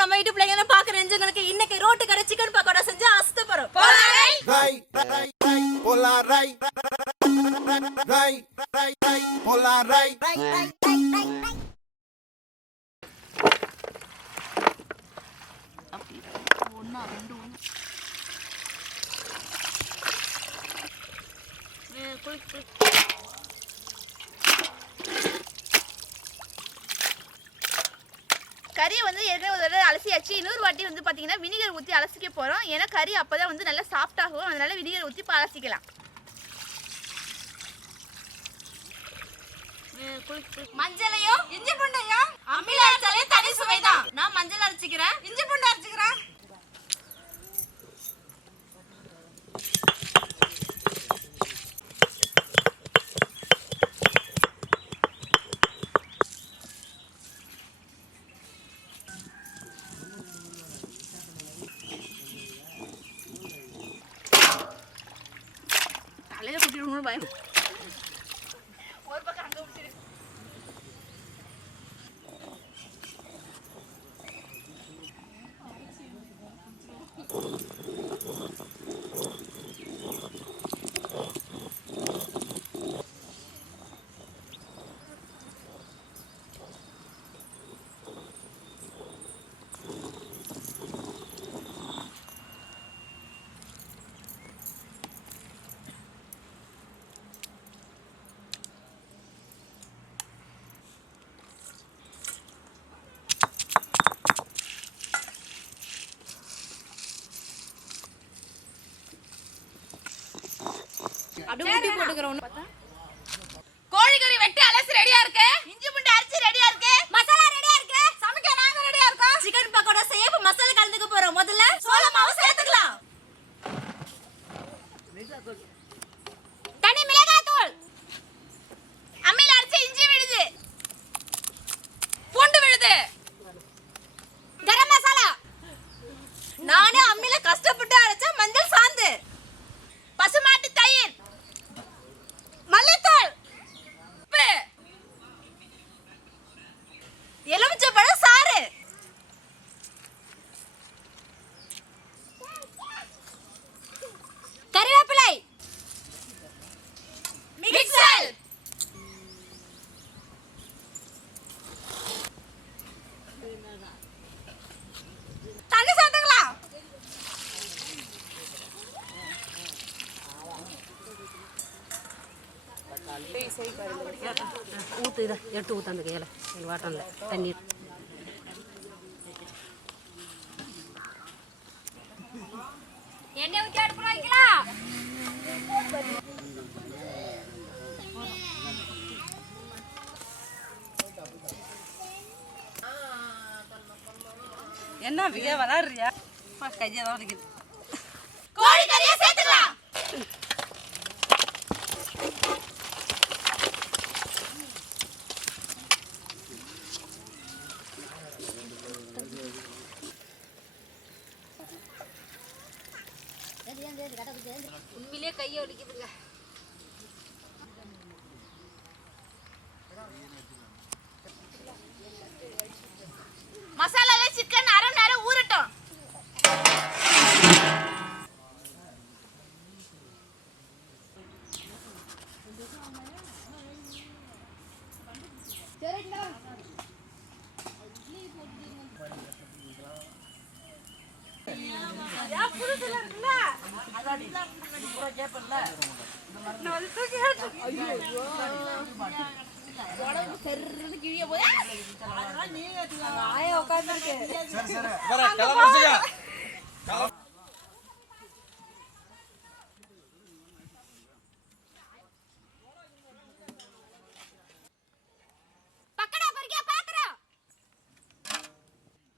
நம்ம வீட்டு பிள்ளைங்க பாக்குற நெஞ்சங்களுக்கு இன்னைக்கு ரோட்டு கடை சிக்கன் பக்கோடா செஞ்சு அசத்த போறோம். கறியை வந்து ஏற்கனவே ஒரு தடவை அலசியாச்சு. இன்னொரு வாட்டி வந்து பார்த்தீங்கன்னா வினிகர் ஊற்றி அலசிக்க போகிறோம். ஏன்னா கறி அப்போ தான் வந்து நல்லா சாஃப்டாகும். அதனால வினிகர் ஊற்றி அலசிக்கலாம். மஞ்சளையும் இஞ்சி பூண்டையும் அம்மில அரைச்சாலே தனி சுவைதான். நான் மஞ்சள் அரைச்சிக்கிறேன், இஞ்சி பூண்டு அரைச்சிக்கிறேன். தலையில குட்டிடுவோம்னு பயம். ஒரு பக்கம் அங்கே குடிச்சிரு. அப்படியே ஊத்தி போட்டுக்கறோம். கோழிக்கறி வெட்டி அலசி ரெடியா இருக்கு. இஞ்சி பூண்டு அரைச்சு ரெடியா இருக்கு. மசாலா ரெடியா இருக்கு. சமைக்க நாங்க ரெடியா இருக்கோம். சிக்கன் பக்கோடா செய்ய இப்ப மசாலா கலந்துக்க போறோம். முதல்ல சோள மாவு சேர்த்துக்கலாம். தனி மிளகாய் தூள், அம்மில அரைச்ச இஞ்சி விழுது, பூண்டு விழுது, கரம் மசாலா, நானே அம்மில கஷ்டப்பட்டு அரைச்ச மஞ்சள் சாந்து, பசுமாட்டு தயிர், மல்லித்தூள், உப்பு, எலுமிச்சம்பழம் சாறு, கறிவேப்பிலை, மிக்சர், தண்ணி சேர்த்துக்கலாம். ஊற்று இதை எடுத்து ஊற்ற அந்த கையில் எங்கள் வாட்டனில் தண்ணீர். எண்ணெய் ஊற்றி அடுப்பு வைக்கலாம். என்ன விய வளர்றியா கையை தான் வலிக்குது. கோழி கறியை சேர்த்துக்கலாம். உண்மையிலே கையை ஒடிக்குதுங்க. மசாலால சிக்கன் அரை நேரம் ஊறட்டும்.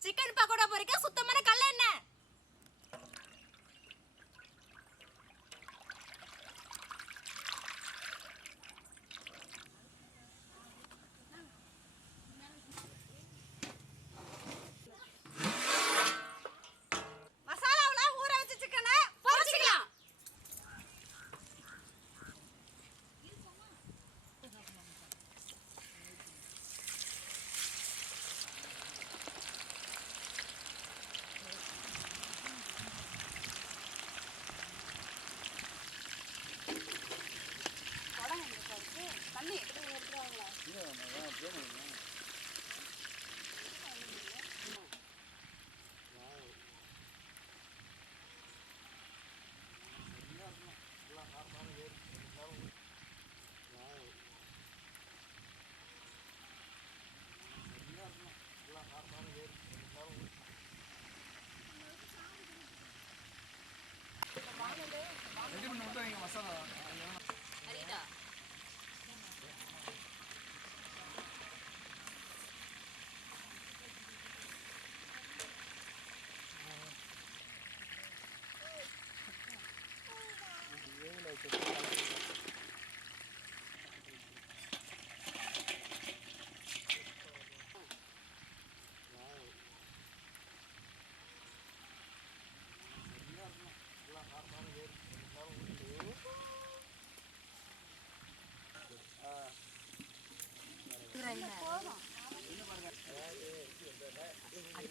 சிக்கன் பக்கோடா பொரிக்க சுத்தமான கல்ல எண்ணெய். மசாலாவுல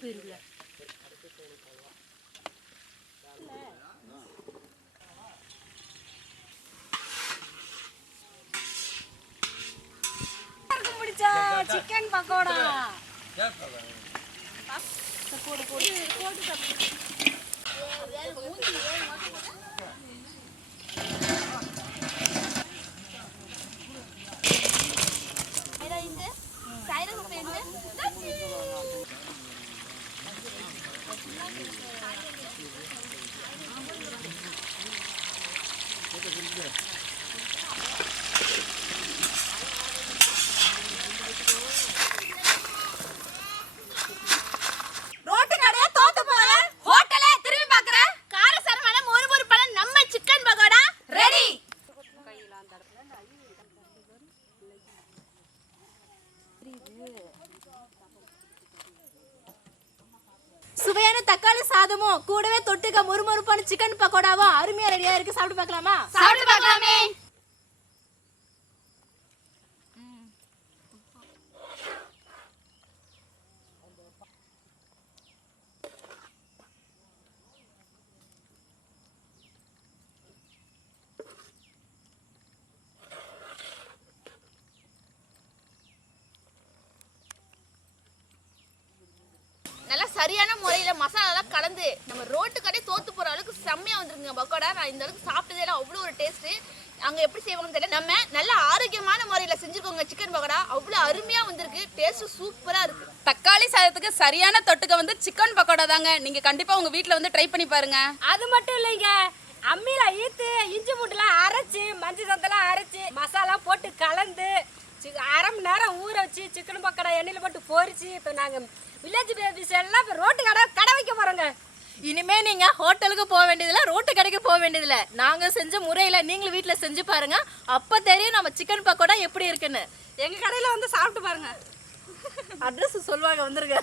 போயிருல சிக்கன் பக்கோடா போடு போடு சுவையான தக்காளி சாதமும் கூடவே தொட்டுக்க முறுமுறுப்பான சிக்கன் பக்கோடாவும் அருமையா ரெடியா இருக்கு. சாப்பிட்டு பார்க்கலாமா? சாப்பிட்டு பார்க்கலாமே. நல்லா சரியான முறையில் மசாலாலாம் கலந்து நம்ம ரோட்டு கடை தோற்று போகிற அளவுக்கு செம்மையாக வந்துருங்க பக்கோடா. நான் இந்த அளவுக்கு சாப்பிட்டதே அவ்வளோ ஒரு டேஸ்ட்டு. அங்கே எப்படி செய்வாங்கன்னு தெரியல. நம்ம நல்ல ஆரோக்கியமான முறையில் செஞ்சுருக்கோங்க சிக்கன் பக்கோடா. அவ்வளோ அருமையாக வந்திருக்கு. டேஸ்ட்டு சூப்பராக இருக்குது. தக்காளி சாதத்துக்கு சரியான தொட்டுக்க வந்து சிக்கன் பக்கோடா தாங்க. நீங்கள் கண்டிப்பாக உங்கள் வீட்டில் வந்து ட்ரை பண்ணி பாருங்க. அது மட்டும் இல்லைங்க, அம்மியில ஈத்து இஞ்சி பூண்டுலாம் அரைச்சி மஞ்சள் சத்தெல்லாம் அரைச்சி மசாலா போட்டு கலந்து அரை மணி நேரம் ஊற வச்சு சிக்கன் பக்கோடா எண்ணெயில் போட்டு பொரிச்சு இப்போ நாங்கள் வில்லேஜ் பேபிஸ் எல்லாம் இப்போ ரோட்டு கடை வைக்க போகிறோங்க. இனிமே நீங்க ஹோட்டலுக்கு போக வேண்டியதில்லை, ரோட்டு கடைக்கு போக வேண்டியதில்லை. நாங்க செஞ்ச முறையில நீங்களும் வீட்டுல செஞ்சு பாருங்க. அப்ப தெரியும் நம்ம சிக்கன் பக்கோடா எப்படி இருக்குன்னு. எங்க கடையில வந்து சாப்பிட்டு பாருங்க. அட்ரஸ் சொல்லுவாங்க, வந்துருங்க.